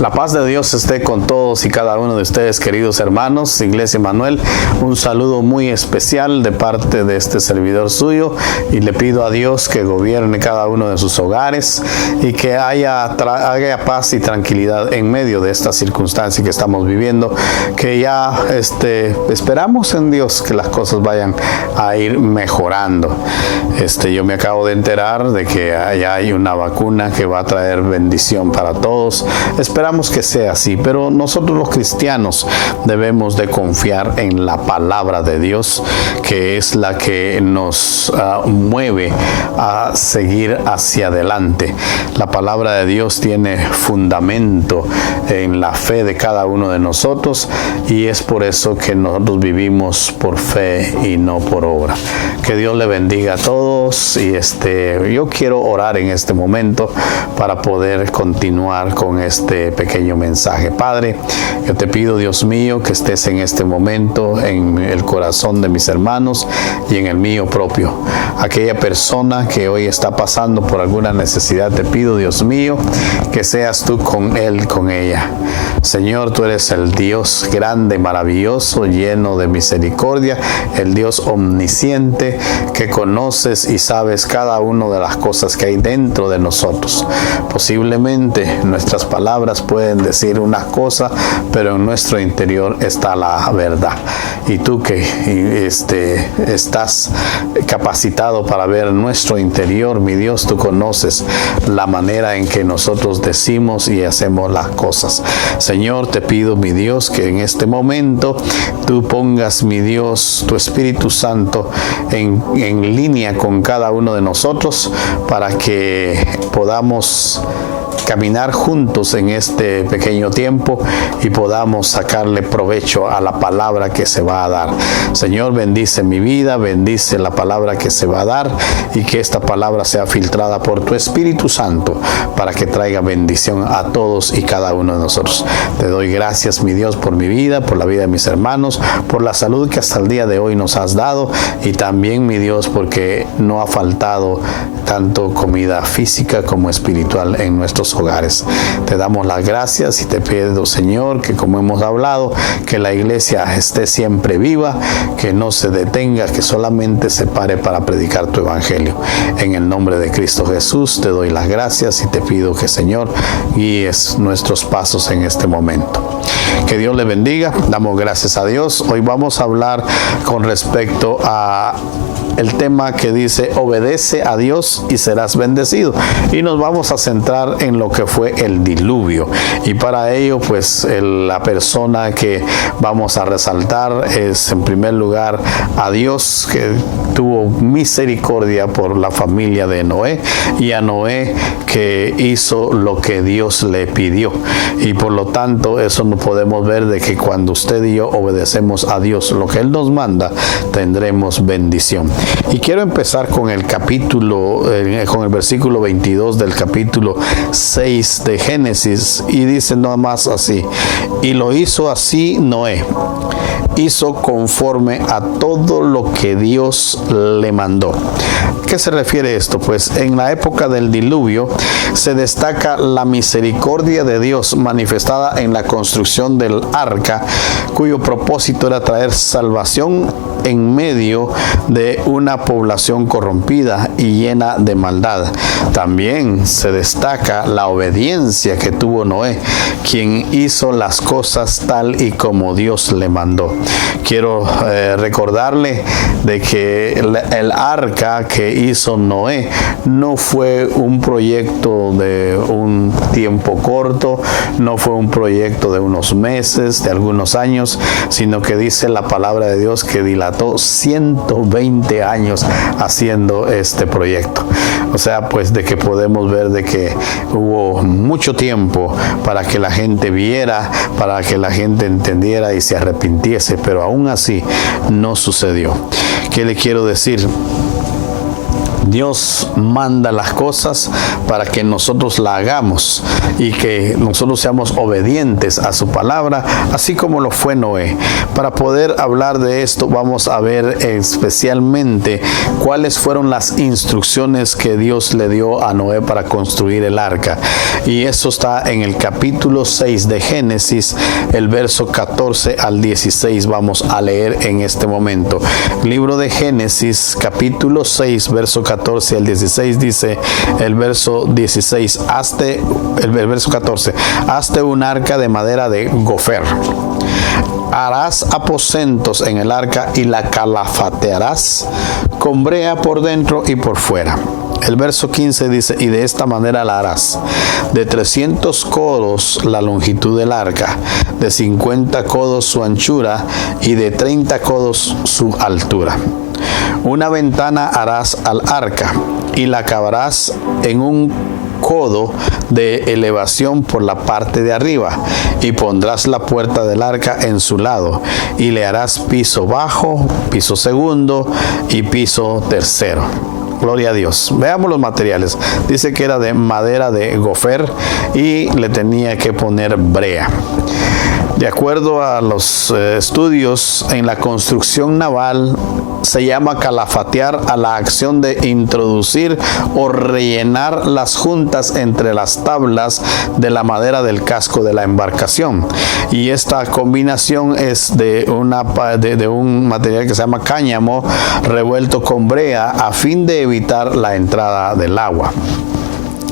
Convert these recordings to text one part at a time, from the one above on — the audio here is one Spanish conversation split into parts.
La paz de Dios esté con todos y cada uno de ustedes, queridos hermanos. Iglesia Emanuel, un saludo muy especial de parte de este servidor suyo, y le pido a Dios que gobierne cada uno de sus hogares y que haya paz y tranquilidad en medio de esta circunstancia que estamos viviendo, que ya esperamos en Dios que las cosas vayan a ir mejorando. Yo me acabo de enterar de que ya hay una vacuna que va a traer bendición para todos. Esperamos que sea así, pero nosotros los cristianos debemos de confiar en la palabra de Dios, que es la que nos mueve a seguir hacia adelante. La palabra de Dios tiene fundamento en la fe de cada uno de nosotros, y es por eso que nosotros vivimos por fe y no por obra. Que Dios le bendiga a todos, y yo quiero orar en este momento para poder continuar con este pequeño mensaje. Padre, yo te pido, Dios mío, que estés en este momento en el corazón de mis hermanos y en el mío propio. Aquella persona que hoy está pasando por alguna necesidad, te pido, Dios mío, que seas tú con él, con ella. Señor, tú eres el Dios grande, maravilloso, lleno de misericordia, el Dios omnisciente, que conoces y sabes cada una de las cosas que hay dentro de nosotros. Posiblemente nuestras palabras pueden decir una cosa, pero en nuestro interior está la verdad. Y tú que estás capacitado para ver nuestro interior, mi Dios, tú conoces la manera en que nosotros decimos y hacemos las cosas. Señor, te pido, mi Dios, que en este momento tú pongas, mi Dios, tu Espíritu Santo en línea con cada uno de nosotros, para que podamos caminar juntos en este pequeño tiempo y podamos sacarle provecho a la palabra que se va a dar. Señor, bendice mi vida, bendice la palabra que se va a dar, y que esta palabra sea filtrada por tu Espíritu Santo para que traiga bendición a todos y cada uno de nosotros. Te doy gracias, mi Dios, por mi vida, por la vida de mis hermanos, por la salud que hasta el día de hoy nos has dado, y también, mi Dios, porque no ha faltado tanto comida física como espiritual en nuestros hogares. Te damos las gracias y te pido, Señor, que como hemos hablado, que la iglesia esté siempre viva, que no se detenga, que solamente se pare para predicar tu evangelio. En el nombre de Cristo Jesús te doy las gracias y te pido que, Señor, guíes nuestros pasos en este momento. Que Dios le bendiga. Damos gracias a Dios. Hoy vamos a hablar con respecto a el tema que dice: obedece a Dios y serás bendecido. Y nos vamos a centrar en lo que fue el diluvio. Y para ello, pues, la persona que vamos a resaltar es, en primer lugar, a Dios, que tuvo misericordia por la familia de Noé, y a Noé, que hizo lo que Dios le pidió. Y por lo tanto, eso no podemos ver de que cuando usted y yo obedecemos a Dios, lo que Él nos manda, tendremos bendición. Y quiero empezar con el versículo 22 del capítulo 6 de Génesis, y dice nada más así: y lo hizo así Noé, hizo conforme a todo lo que Dios le mandó. ¿Qué se refiere esto? Pues en la época del diluvio se destaca la misericordia de Dios manifestada en la construcción del arca, cuyo propósito era traer salvación en medio de una población corrompida y llena de maldad. También se destaca la obediencia que tuvo Noé, quien hizo las cosas tal y como Dios le mandó. Quiero recordarle de que el arca que hizo Noé no fue un proyecto de un tiempo corto, no fue un proyecto de unos meses, de algunos años, sino que dice la palabra de Dios que dilató 120 años haciendo este proyecto. O sea, pues, de que podemos ver de que hubo mucho tiempo para que la gente viera, para que la gente entendiera y se arrepintiese, pero aún así no sucedió. ¿Qué le quiero decir? Dios manda las cosas para que nosotros la hagamos y que nosotros seamos obedientes a su palabra, así como lo fue Noé. Para poder hablar de esto, vamos a ver especialmente cuáles fueron las instrucciones que Dios le dio a Noé para construir el arca. Y eso está en el capítulo 6 de Génesis, el verso 14 al 16 vamos a leer en este momento. Libro de Génesis, capítulo 6, verso 14 al 16, dice el verso 16, el verso 14, hazte un arca de madera de gofer. Harás aposentos en el arca y la calafatearás con brea por dentro y por fuera. El verso 15 dice, y de esta manera la harás. De 300 codos la longitud del arca, de 50 codos su anchura y de 30 codos su altura. Una ventana harás al arca y la acabarás en un codo de elevación por la parte de arriba, y pondrás la puerta del arca en su lado, y le harás piso bajo, piso segundo y piso tercero. Gloria a Dios. Veamos los materiales. Dice que era de madera de gofer y le tenía que poner brea. De acuerdo a los estudios, en la construcción naval se llama calafatear a la acción de introducir o rellenar las juntas entre las tablas de la madera del casco de la embarcación. Y esta combinación es de un material que se llama cáñamo revuelto con brea a fin de evitar la entrada del agua.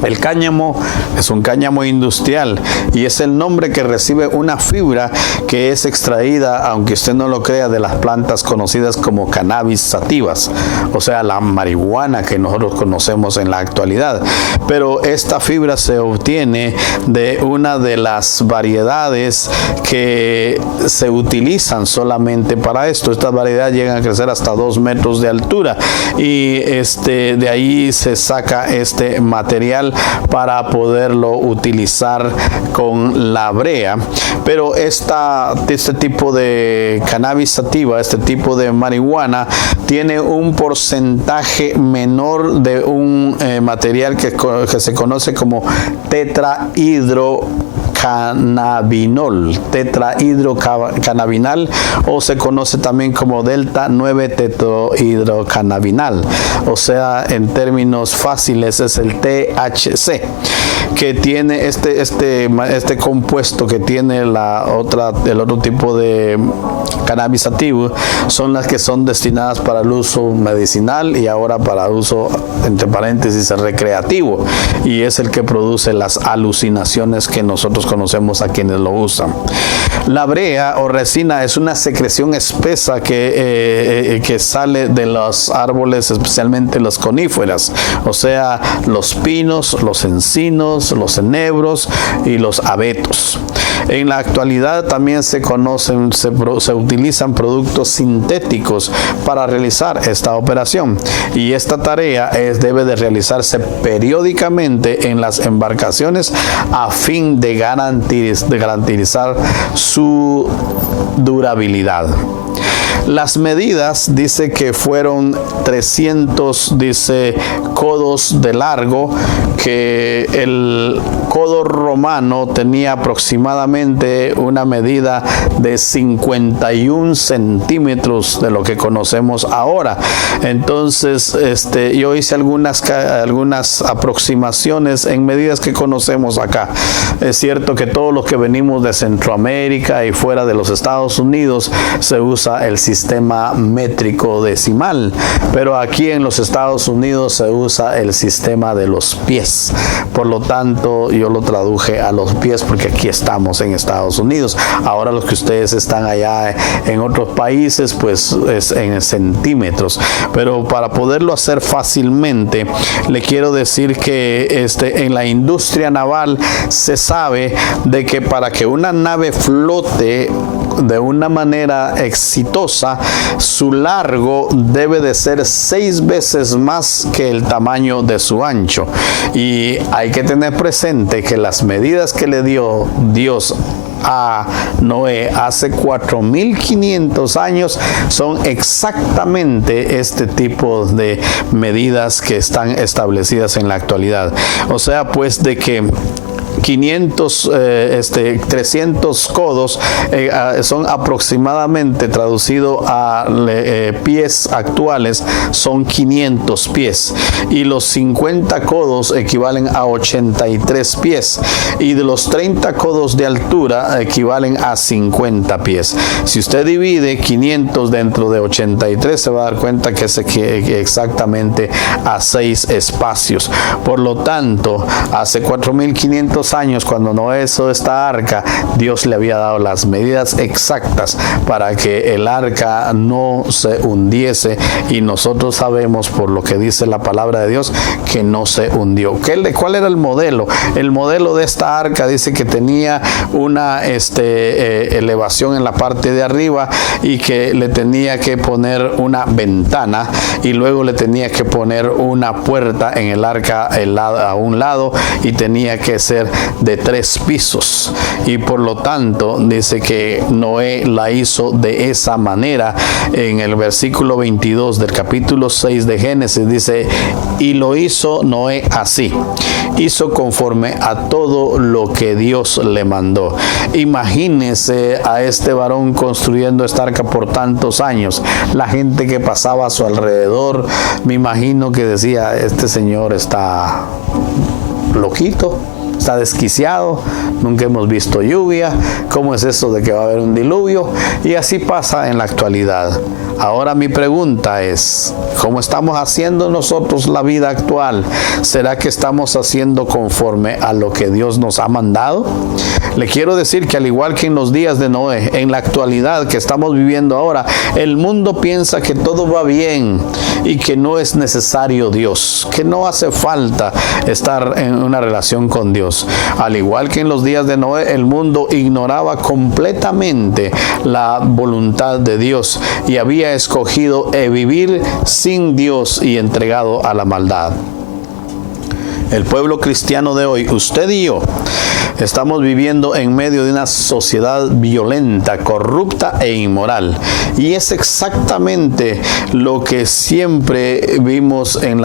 El cáñamo es un cáñamo industrial y es el nombre que recibe una fibra que es extraída, aunque usted no lo crea, de las plantas conocidas como cannabis sativas, o sea, la marihuana que nosotros conocemos en la actualidad. Pero esta fibra se obtiene de una de las variedades que se utilizan solamente para esto. Estas variedades llegan a crecer hasta 2 metros de altura y de ahí se saca este material para poderlo utilizar con la brea. Pero este tipo de cannabis sativa, este tipo de marihuana, tiene un porcentaje menor de un material que se conoce como tetrahidrocannabinol, o se conoce también como delta 9 tetrahidrocannabinol, o sea, en términos fáciles es el THC, que tiene este compuesto que tiene el otro tipo de cannabis sativo, son las que son destinadas para el uso medicinal y ahora para uso, entre paréntesis, recreativo, y es el que produce las alucinaciones que nosotros conocemos a quienes lo usan. La brea o resina es una secreción espesa que sale de los árboles, especialmente los coníferas, o sea, los pinos, los encinos, los enebros y los abetos. En la actualidad también se utilizan productos sintéticos para realizar esta operación, y esta tarea debe de realizarse periódicamente en las embarcaciones a fin de garantizar su durabilidad. Las medidas dice que fueron 300 codos de largo, que el codo romano tenía aproximadamente una medida de 51 centímetros de lo que conocemos ahora. Entonces, yo hice algunas aproximaciones en medidas que conocemos acá. Es cierto que todos los que venimos de Centroamérica y fuera de los Estados Unidos se usa el sistema métrico decimal, pero aquí en los Estados Unidos se usa el sistema de los pies. Por lo tanto, yo lo traduje a los pies porque aquí estamos en Estados Unidos. Ahora los que ustedes están allá en otros países, pues es en centímetros. Pero para poderlo hacer fácilmente, le quiero decir que en la industria naval se sabe de que para que una nave flote de una manera exitosa, su largo debe de ser 6 veces más que el tamaño de su ancho. Y hay que tener presente que las medidas que le dio Dios a Noé hace 4.500 años son exactamente este tipo de medidas que están establecidas en la actualidad. O sea, pues de que 300 codos son aproximadamente, traducido a pies actuales, son 500 pies, y los 50 codos equivalen a 83 pies, y de los 30 codos de altura equivalen a 50 pies. Si usted divide 500 dentro de 83, se va a dar cuenta que es exactamente a 6 espacios. Por lo tanto, hace 4.500 años, cuando Noé hizo esta arca, Dios le había dado las medidas exactas para que el arca no se hundiese, y nosotros sabemos, por lo que dice la palabra de Dios, que no se hundió. ¿Cuál era el modelo? El modelo de esta arca dice que tenía una elevación en la parte de arriba, y que le tenía que poner una ventana, y luego le tenía que poner una puerta en el arca a un lado, y tenía que ser de 3 pisos, y por lo tanto dice que Noé la hizo de esa manera. En el versículo 22 del capítulo 6 de Génesis dice: y lo hizo Noé así, hizo conforme a todo lo que Dios le mandó. Imagínese a este varón construyendo esta arca por tantos años. La gente que pasaba a su alrededor, me imagino que decía: este señor está loquito, está desquiciado, nunca hemos visto lluvia, ¿cómo es eso de que va a haber un diluvio? Y así pasa en la actualidad. Ahora mi pregunta es: ¿cómo estamos haciendo nosotros la vida actual? ¿Será que estamos haciendo conforme a lo que Dios nos ha mandado? Le quiero decir que, al igual que en los días de Noé, en la actualidad que estamos viviendo ahora, el mundo piensa que todo va bien y que no es necesario Dios, que no hace falta estar en una relación con Dios. Al igual que en los días de Noé, el mundo ignoraba completamente la voluntad de Dios y había escogido vivir sin Dios y entregado a la maldad. El pueblo cristiano de hoy, usted y yo, estamos viviendo en medio de una sociedad violenta, corrupta e inmoral. Y es exactamente lo que siempre vimos en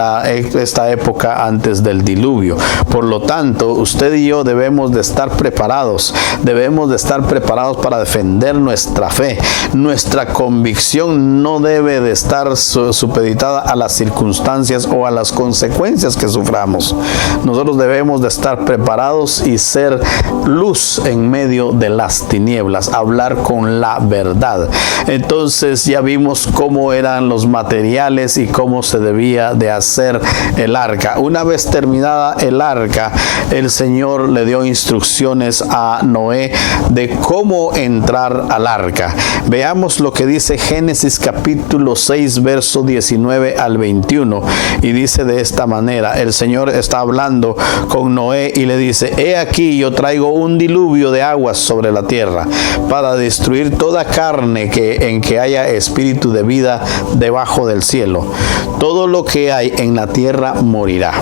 esta época antes del diluvio. Por lo tanto, usted y yo debemos de estar preparados. Debemos de estar preparados para defender nuestra fe. Nuestra convicción no debe de estar supeditada a las circunstancias o a las consecuencias que suframos. Nosotros debemos de estar preparados y ser luz en medio de las tinieblas, hablar con la verdad. Entonces ya vimos cómo eran los materiales y cómo se debía de hacer el arca. Una vez terminada el arca, el Señor le dio instrucciones a Noé de cómo entrar al arca. Veamos lo que dice Génesis capítulo 6, verso 19 al 21, y dice de esta manera: el Señor está hablando con Noé y le dice: he aquí, yo traigo un diluvio de aguas sobre la tierra para destruir toda carne en que haya espíritu de vida debajo del cielo. Todo lo que hay en la tierra morirá.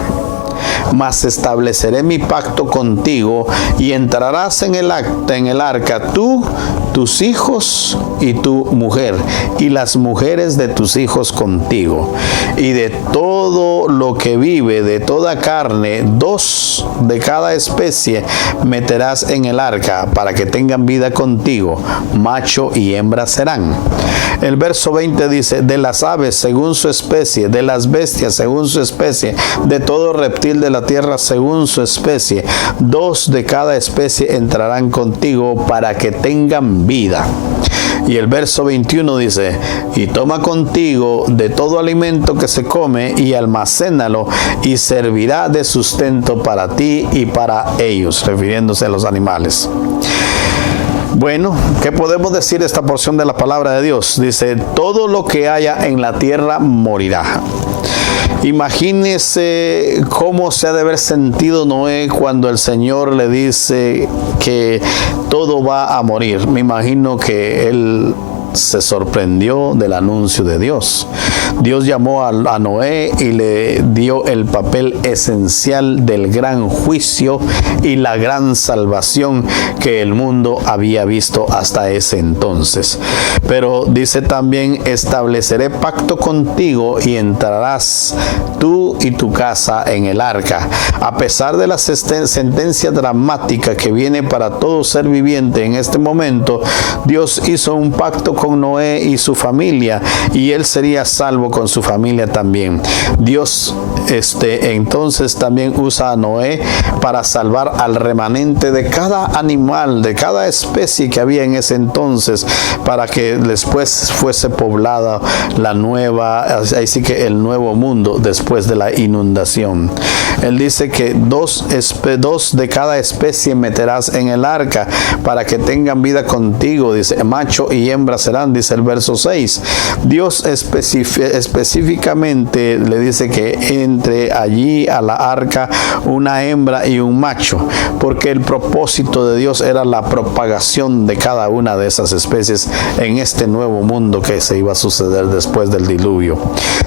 Mas estableceré mi pacto contigo, y entrarás en el arca, tú, tus hijos y tu mujer, y las mujeres de tus hijos contigo. Y de todo lo que vive, de toda carne, 2 de cada especie meterás en el arca, para que tengan vida contigo, macho y hembra serán. El verso 20 dice: de las aves según su especie, de las bestias según su especie, de todo reptil de la tierra según su especie, 2 de cada especie entrarán contigo, para que tengan vida. Y el verso 21 dice: y toma contigo de todo alimento que se come, y almacénalo, y servirá de sustento para ti y para ellos, refiriéndose a los animales. Bueno, ¿qué podemos decir de esta porción de la palabra de Dios? Dice: todo lo que haya en la tierra morirá. Imagínese cómo se ha de haber sentido Noé cuando el Señor le dice que todo va a morir. Me imagino que él se sorprendió del anuncio de Dios. Dios llamó a Noé y le dio el papel esencial del gran juicio y la gran salvación que el mundo había visto hasta ese entonces. Pero dice también: estableceré pacto contigo y entrarás tú y tu casa en el arca. A pesar de la sentencia dramática que viene para todo ser viviente en este momento, Dios hizo un pacto con Noé y su familia, y él sería salvo con su familia también. Dios entonces también usa a Noé para salvar al remanente de cada animal, de cada especie que había en ese entonces, para que después fuese poblada la nueva, así que el nuevo mundo después de la inundación. Él dice que dos de cada especie meterás en el arca para que tengan vida contigo, dice, macho y hembra serán, dice el verso 6. Dios específicamente le dice que entre allí a la arca una hembra y un macho, porque el propósito de Dios era la propagación de cada una de esas especies en este nuevo mundo que se iba a suceder después del diluvio.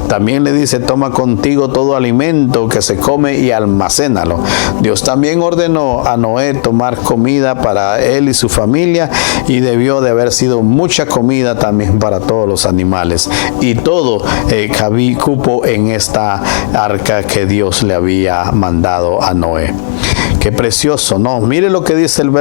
También le dice: toma contigo todo alimento que se come y almacénalo. Dios también ordenó a Noé tomar comida para él y su familia, y debió de haber sido mucha comida también para todos los animales, y todo cupo en esta arca que Dios le había mandado a Noé. Qué precioso, ¿no? Mire lo que dice el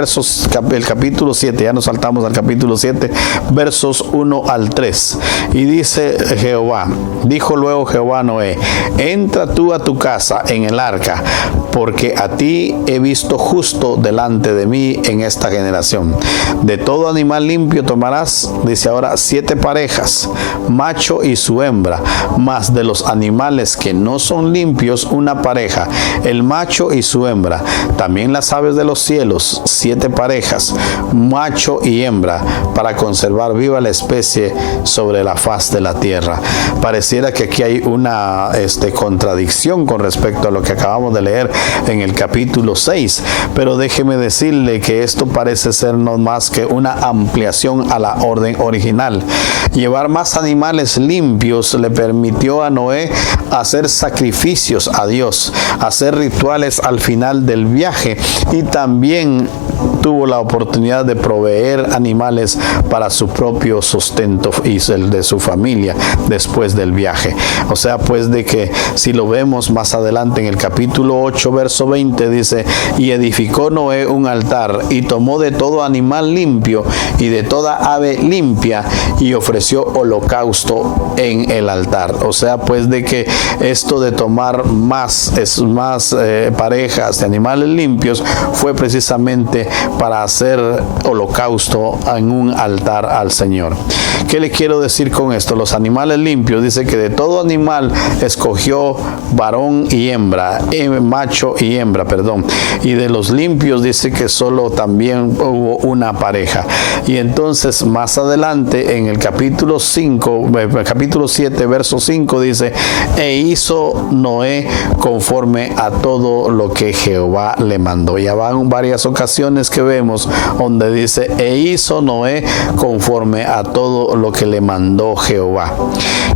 capítulo 7, ya nos saltamos al capítulo 7, versos 1 al 3. Y dice Jehová, dijo luego Jehová a Noé: entra tú a tu casa en el arca, porque a ti he visto justo delante de mí en esta generación. De todo animal limpio tomarás, dice ahora, 7 parejas, macho y su hembra, mas de los animales que no son limpios, una pareja, el macho y su hembra. También las aves de los cielos, 7 parejas, macho y hembra, para conservar viva la especie sobre la faz de la tierra. Pareciera que aquí hay una contradicción con respecto a lo que acabamos de leer en el capítulo 6, pero déjeme decirle que esto parece ser no más que una ampliación a la orden original. Llevar más animales limpios le permitió a Noé hacer sacrificios a Dios, hacer rituales al final del viaje, y también tuvo la oportunidad de proveer animales para su propio sustento y el de su familia después del viaje. O sea, pues, de que si lo vemos más adelante en el capítulo 8, verso 20, dice: y edificó Noé un altar, y tomó de todo animal limpio y de toda ave limpia, y ofreció holocausto en el altar. O sea, pues, de que esto de tomar más parejas de animales limpios fue precisamente para hacer holocausto en un altar al Señor. ¿Qué le quiero decir con esto? Los animales limpios, dice que de todo animal escogió varón y hembra, macho y hembra, y de los limpios dice que solo también hubo una pareja. Y entonces más adelante en el capítulo 7, verso 5 dice: e hizo Noé conforme a todo lo que Jehová le mandó. Ya van varias ocasiones que vemos donde dice: e hizo Noé conforme a todo lo que le mandó Jehová.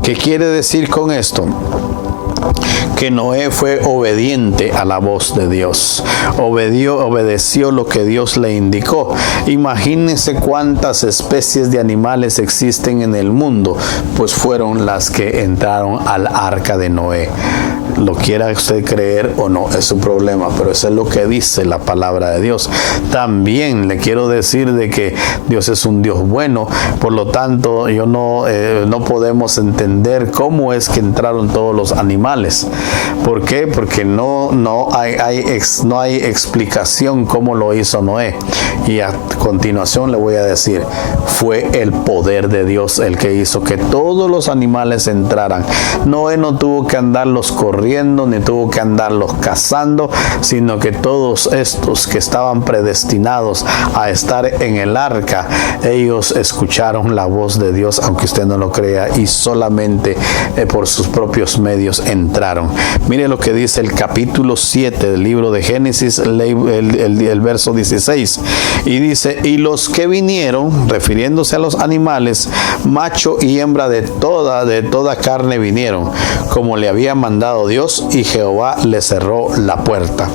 ¿Qué quiere decir con esto? Que Noé fue obediente a la voz de Dios, obedeció lo que Dios le indicó. Imagínense cuántas especies de animales existen en el mundo, pues fueron las que entraron al arca de Noé. Lo quiera usted creer o no, es su problema, pero eso es lo que dice la palabra de Dios. También le quiero decir de que Dios es un Dios bueno, por lo tanto no podemos entender cómo es que entraron todos los animales. ¿Por qué? Porque no hay explicación cómo lo hizo Noé. Y a continuación le voy a decir: fue el poder de Dios el que hizo que todos los animales entraran. Noé no tuvo que andarlos corriendo, ni tuvo que andarlos cazando, sino que todos estos que estaban predestinados a estar en el arca, ellos escucharon la voz de Dios, aunque usted no lo crea, y solamente por sus propios medios entraron. Mire lo que dice el capítulo 7 del libro de Génesis, el verso 16. Y dice, y los que vinieron, refiriéndose a los animales, macho y hembra de toda carne vinieron, como le había mandado Dios, y Jehová le cerró la puerta.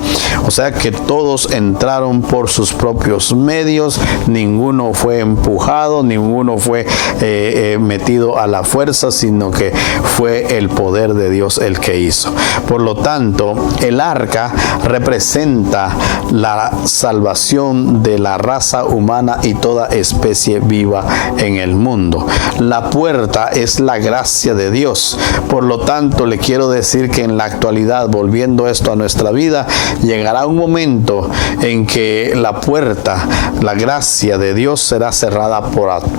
O sea que todos entraron por sus propios medios, ninguno fue empujado, ninguno fue metido a la fuerza, sino que fue el poder de Dios el que hizo. Por lo tanto, el arca representa la salvación de la raza humana y toda especie viva en el mundo. La puerta es la gracia de Dios. Por lo tanto, le quiero decir que en la actualidad, volviendo esto a nuestra vida, llegará un momento en que la puerta, la gracia de Dios será cerrada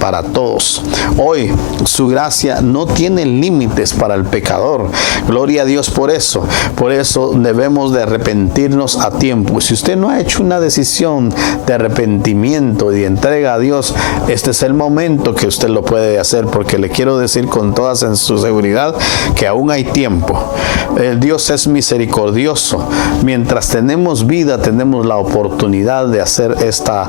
para todos. Hoy su gracia no tiene límites para el pecador. Gloria a Dios por eso. Por eso debemos de arrepentirnos a tiempo. Si usted no ha hecho una decisión de arrepentimiento y de entrega a Dios, este es el momento que usted lo puede hacer, porque le quiero decir con toda su seguridad que aún hay tiempo. Dios es misericordioso. Mientras tenemos vida, tenemos la oportunidad de hacer esta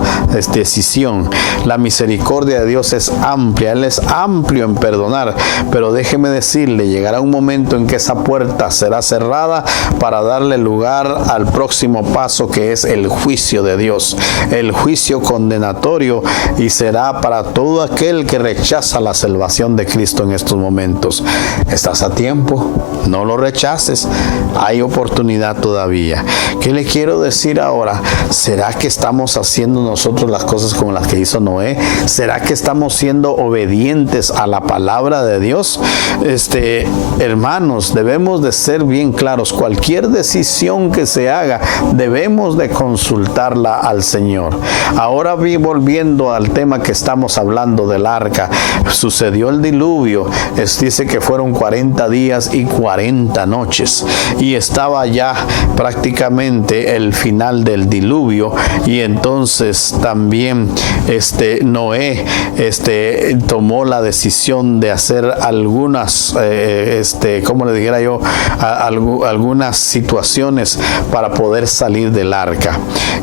decisión. La misericordia de Dios es amplia. Él es amplio en perdonar, pero déjeme decirle, llegará un momento en que esa puerta será cerrada para darle lugar al próximo paso, que es el juicio de Dios, el juicio condenatorio, y será para todo aquel que rechaza la salvación de Cristo en estos momentos. Estás a tiempo, no lo rechaces, hay oportunidad todavía. ¿Qué le quiero decir ahora? ¿Será que estamos haciendo nosotros las cosas como las que hizo Noé? ¿Será que estamos siendo obedientes a la palabra de Dios? Hermanos, debemos de ser bien claros. Cualquier decisión que se haga, debemos de consultarla al Señor. Ahora volviendo al tema que estamos hablando del arca, sucedió el diluvio. Dice que fueron 40 días y 40 noches, y estaba ya prácticamente el final del diluvio. Y entonces también Noé tomó la decisión de hacer algunas como le dijera yo, algunas situaciones para poder salir del arca.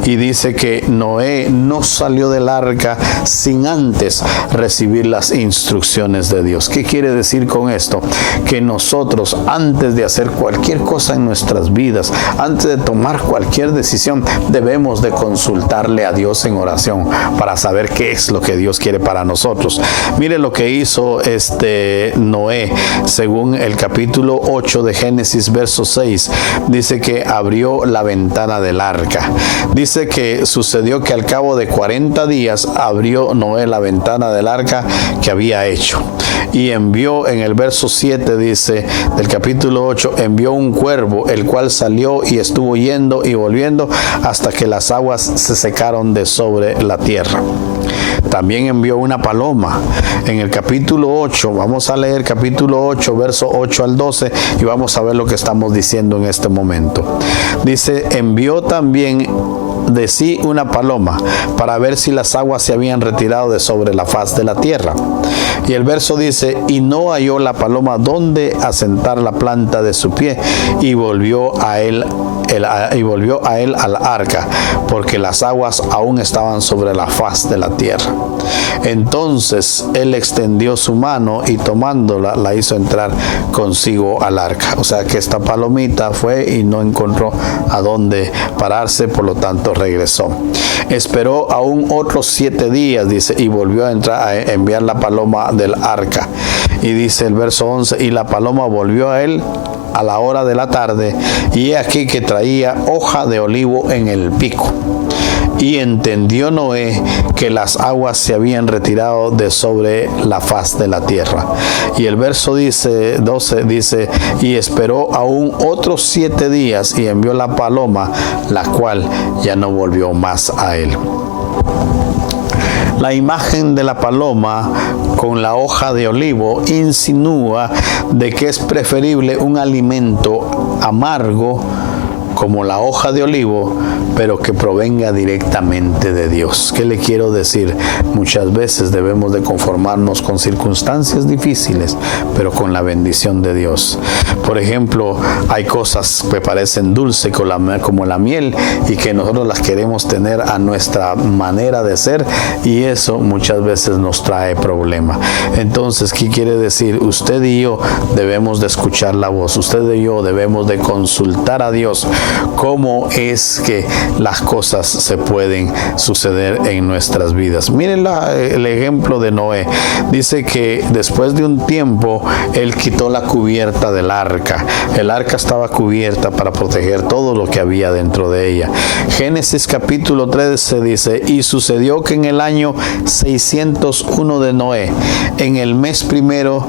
Y dice que Noé no salió del arca sin antes recibir las instrucciones de Dios. ¿Qué quiere decir con esto? Que nosotros, antes de hacer cualquier cosa en nuestras vidas, antes de tomar cualquier decisión, debemos de consultarle a Dios en oración para saber qué es lo que Dios quiere para nosotros. Mire lo que hizo Noé, según el capítulo 8 de Génesis, verso 6. Dice que abrió la ventana del arca. Dice que sucedió que al cabo de 40 días abrió Noé la ventana del arca que había hecho. Y envió, en el verso 7 dice, del capítulo 8, envió un cuervo, el cual salió y estuvo yendo y volviendo hasta que las aguas se secaron de sobre la tierra. También envió una paloma. En el capítulo 8, vamos a leer capítulo 8, verso 8 al 12, y vamos a ver lo que estamos diciendo en este momento. Dice, envió también de sí una paloma para ver si las aguas se habían retirado de sobre la faz de la tierra. Y el verso dice, y no halló la paloma donde asentar la planta de su pie, y volvió a él al arca, porque las aguas aún estaban sobre la faz de la tierra. Entonces él extendió su mano y tomándola la hizo entrar consigo al arca. O sea que esta palomita fue y no encontró a dónde pararse, por lo tanto regresó. Esperó aún otros 7 días, dice, y volvió a entrar a enviar la paloma del arca. Y dice el verso 11, y la paloma volvió a él a la hora de la tarde, y he aquí que traía hoja de olivo en el pico. Y entendió Noé que las aguas se habían retirado de sobre la faz de la tierra. Y el verso 12 dice, y esperó aún otros 7 días y envió la paloma, la cual ya no volvió más a él. La imagen de la paloma con la hoja de olivo insinúa de que es preferible un alimento amargo como la hoja de olivo, pero que provenga directamente de Dios. ¿Qué le quiero decir? Muchas veces debemos de conformarnos con circunstancias difíciles, pero con la bendición de Dios. Por ejemplo, hay cosas que parecen dulces como la miel y que nosotros las queremos tener a nuestra manera de ser, y eso muchas veces nos trae problemas. Entonces, ¿qué quiere decir? Usted y yo debemos de escuchar la voz. Usted y yo debemos de consultar a Dios cómo es que las cosas se pueden suceder en nuestras vidas. Miren el ejemplo de Noé. Dice que después de un tiempo él quitó la cubierta del arca. El arca estaba cubierta para proteger todo lo que había dentro de ella. Génesis capítulo 13 dice: y sucedió que en el año 601 de Noé, en el mes primero,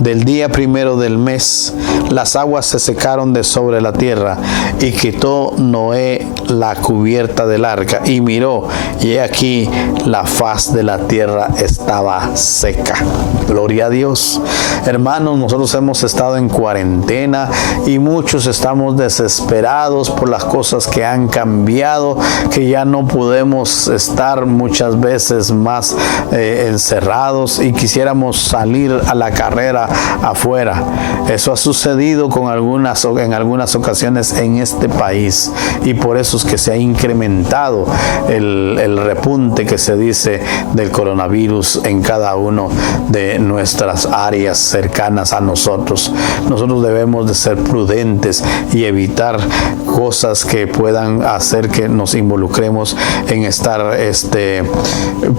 del día primero del mes, las aguas se secaron de sobre la tierra, y quitó Noé la cubierta del arca, y miró, y he aquí la faz de la tierra estaba seca. Gloria a Dios. Hermanos, nosotros hemos estado en cuarentena y muchos estamos desesperados por las cosas que han cambiado, que ya no podemos estar muchas veces más encerrados y quisiéramos salir a la carrera afuera. Eso ha sucedido en algunas ocasiones en este país, y por eso es que se ha incrementado el repunte que se dice del coronavirus en cada uno de nuestras áreas cercanas a nosotros. Nosotros debemos de ser prudentes y evitar cosas que puedan hacer que nos involucremos en estar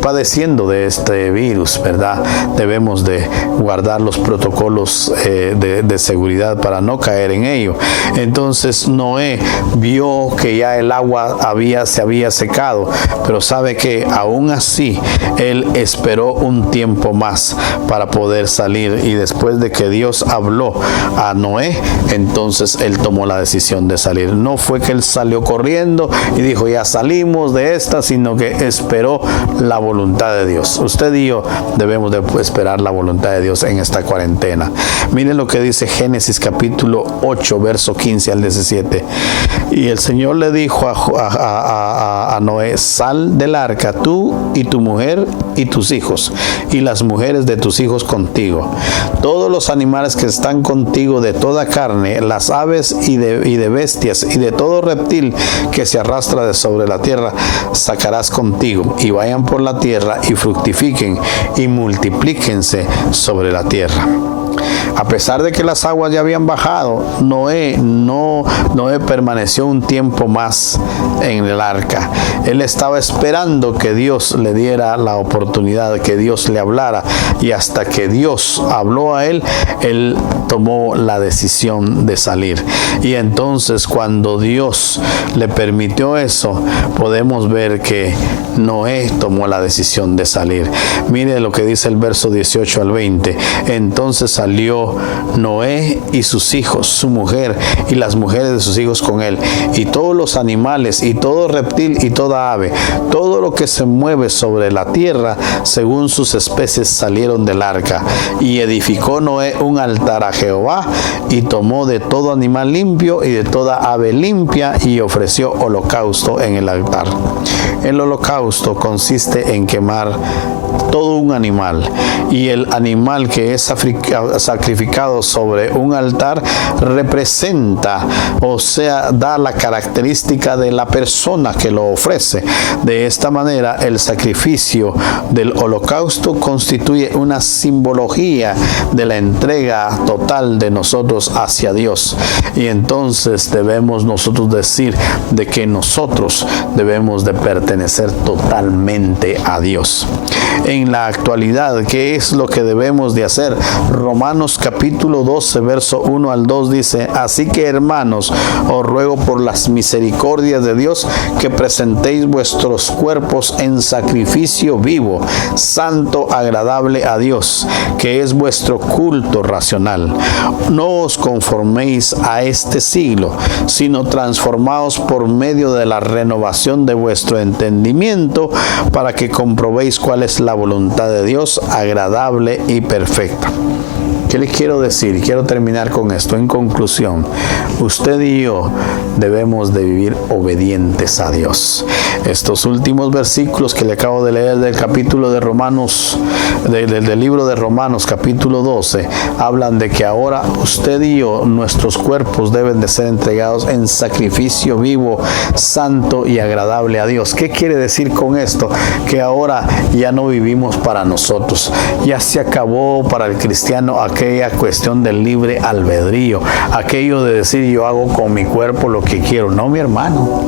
padeciendo de este virus, ¿verdad? Debemos de guardar los protocolos de seguridad para no caer en ello. Entonces Noé vio que ya el agua se había secado, pero sabe que aún así él esperó un tiempo más para poder salir, y después de que Dios habló a Noé, entonces él tomó la decisión de salir. No fue que él salió corriendo y dijo ya salimos de esta, sino que esperó la voluntad de Dios. Usted y yo debemos de esperar la voluntad de Dios en esta cuarentena. Miren lo que dice Génesis capítulo 8, verso 15 al 17. Y el Señor le dijo a Noé: sal del arca, tú y tu mujer y tus hijos, y las mujeres de tus hijos contigo, todos los animales que están contigo de toda carne, las aves y de bestias, y de todo reptil que se arrastra de sobre la tierra, sacarás contigo, y vayan por la tierra y fructifiquen y multiplíquense sobre la tierra. A pesar de que las aguas ya habían bajado, Noé permaneció un tiempo más en el arca. Él estaba esperando que Dios le diera la oportunidad, que Dios le hablara, y hasta que Dios habló a él tomó la decisión de salir. Y entonces, cuando Dios le permitió eso, podemos ver que Noé tomó la decisión de salir. Mire lo que dice el verso 18 al 20. Entonces salió Noé y sus hijos, su mujer y las mujeres de sus hijos con él, y todos los animales y todo reptil y toda ave, todo lo que se mueve sobre la tierra según sus especies, salieron del arca. Y edificó Noé un altar a Jehová, y tomó de todo animal limpio y de toda ave limpia, y ofreció holocausto en el altar. El holocausto consiste en quemar todo un animal, y el animal que es sacrificado sobre un altar representa, o sea, da la característica de la persona que lo ofrece. De esta manera, el sacrificio del holocausto constituye una simbología de la entrega total de nosotros hacia Dios, y entonces debemos nosotros decir de que nosotros debemos de pertenecer totalmente a Dios. En la actualidad, ¿qué es lo que debemos de hacer? Romanos capítulo 12, verso 1 al 2 dice: así que, hermanos, os ruego por las misericordias de Dios que presentéis vuestros cuerpos en sacrificio vivo, santo, agradable a Dios, que es vuestro culto racional. No os conforméis a este siglo, sino transformaos por medio de la renovación de vuestro entendimiento, para que comprobéis cuál es la voluntad de Dios, agradable y perfecta. ¿Qué le quiero decir? Quiero terminar con esto. En conclusión, usted y yo debemos de vivir obedientes a Dios. Estos últimos versículos que le acabo de leer del capítulo de Romanos, del libro de Romanos, capítulo 12, hablan de que ahora usted y yo, nuestros cuerpos deben de ser entregados en sacrificio vivo, santo y agradable a Dios. ¿Qué quiere decir con esto? Que ahora ya no vivimos para nosotros. Ya se acabó para el cristiano aquella cuestión del libre albedrío, aquello de decir yo hago con mi cuerpo lo que quiero. No, mi hermano,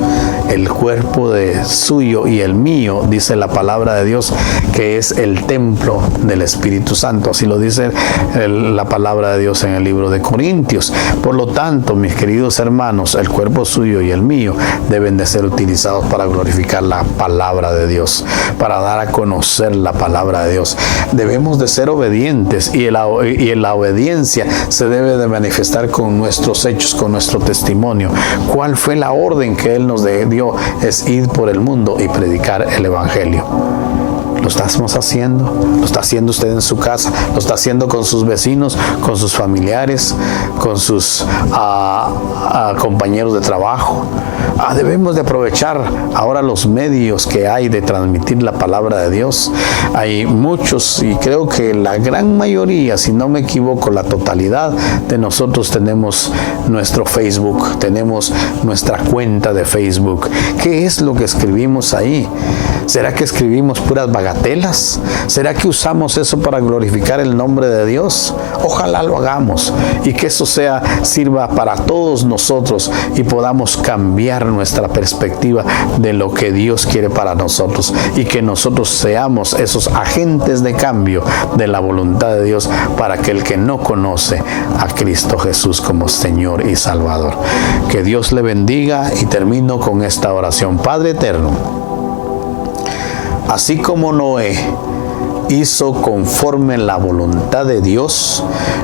el cuerpo suyo y el mío, dice la palabra de Dios, que es el templo del Espíritu Santo. Así lo dice la palabra de Dios en el libro de Corintios. Por lo tanto, mis queridos hermanos, el cuerpo suyo y el mío deben de ser utilizados para glorificar la palabra de Dios, para dar a conocer la palabra de Dios. Debemos de ser obedientes y la obediencia se debe de manifestar con nuestros hechos, con nuestro testimonio. ¿Cuál fue la orden que Él nos dio? Es ir por el mundo y predicar el Evangelio. ¿Lo estamos haciendo? ¿Lo está haciendo usted en su casa? ¿Lo está haciendo con sus vecinos, con sus familiares, con sus compañeros de trabajo? Debemos de aprovechar ahora los medios que hay de transmitir la palabra de Dios. Hay muchos, y creo que la gran mayoría, si no me equivoco, la totalidad de nosotros tenemos nuestro Facebook, tenemos nuestra cuenta de Facebook. ¿Qué es lo que escribimos ahí? ¿Será que escribimos puras bagatelas? ¿Será que usamos eso para glorificar el nombre de Dios? Ojalá lo hagamos y que eso sirva para todos nosotros y podamos cambiar nuestra perspectiva de lo que Dios quiere para nosotros y que nosotros seamos esos agentes de cambio de la voluntad de Dios para aquel que no conoce a Cristo Jesús como Señor y Salvador. Que Dios le bendiga y termino con esta oración. Padre eterno, así como Noé hizo conforme la voluntad de Dios,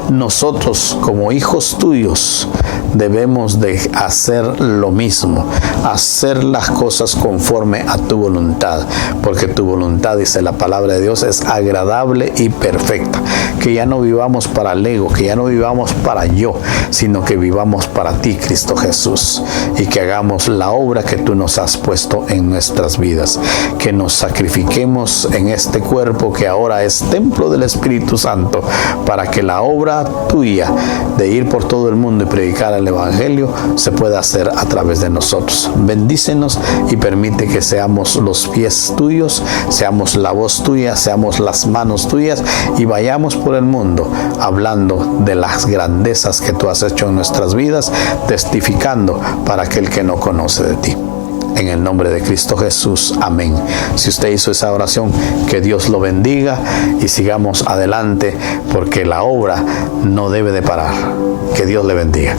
nosotros como hijos tuyos debemos de hacer lo mismo, hacer las cosas conforme a tu voluntad, porque tu voluntad, dice la palabra de Dios, es agradable y perfecta. Que ya no vivamos para el ego, que ya no vivamos para yo, sino que vivamos para ti, Cristo Jesús, y que hagamos la obra que tú nos has puesto en nuestras vidas, que nos sacrifiquemos en este cuerpo que ahora es templo del Espíritu Santo, para que la obra tuya de ir por todo el mundo y predicar el Evangelio se pueda hacer a través de nosotros. Bendícenos y permite que seamos los pies tuyos, seamos la voz tuya, seamos las manos tuyas y vayamos por el mundo hablando de las grandezas que tú has hecho en nuestras vidas, testificando para aquel que no conoce de ti. En el nombre de Cristo Jesús, amén. Si usted hizo esa oración, que Dios lo bendiga y sigamos adelante, porque la obra no debe de parar. Que Dios le bendiga.